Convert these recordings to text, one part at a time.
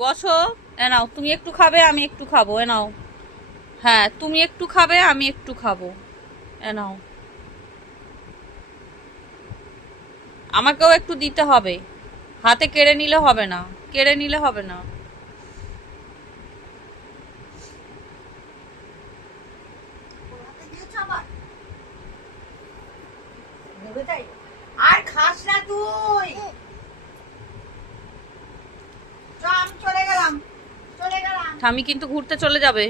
বসো। এ নাও, তুমি একটু খাবে, আমি একটু খাবো। এ নাও। হ্যাঁ, তুমি একটু খাবে, আমি একটু খাবো। এ নাও। আমাকেও একটু দিতে হবে। হাতে কেড়ে নিলে হবে না। কেড়ে নিলে হবে না। আর খাস না তুই। আমি চলে গেলাম, চলে গেলাম। ঠামি কিন্তু ঘুরতে চলে যাবে।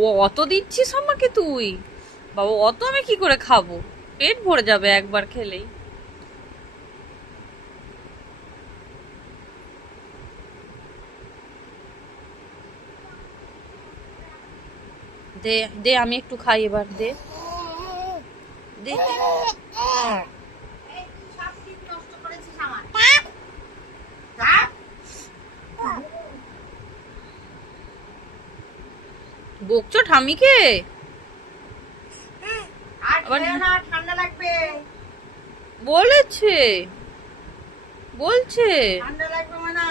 ও অত দিচ্ছিস আমাকে তুই? বাবা, অত আমি কি করে খাবো? পেট ভরে যাবে একবার খেলেই। দে দে, আমি একটু খাই এবার। দে দে দে। এই তুই সব শীত নষ্ট করেছিস আমার। থাক। বকছো ঠামিকে? আর আবার খেয়ে না, ঠান্ডা লাগবে। বলেছে, বলছে। ঠান্ডা লাগবে মানে।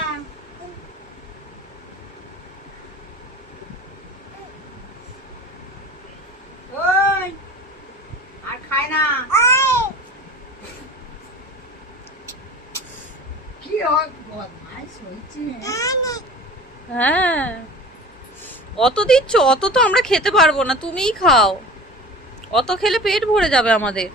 ওই, আর খায় না। কি হয় বদমাইশ হয়েছে। হ্যাঁ, অত দিচ্ছ? অত তো আমরা খেতে পারবো না, তুমিই খাও। অত খেলে পেট ভরে যাবে আমাদের।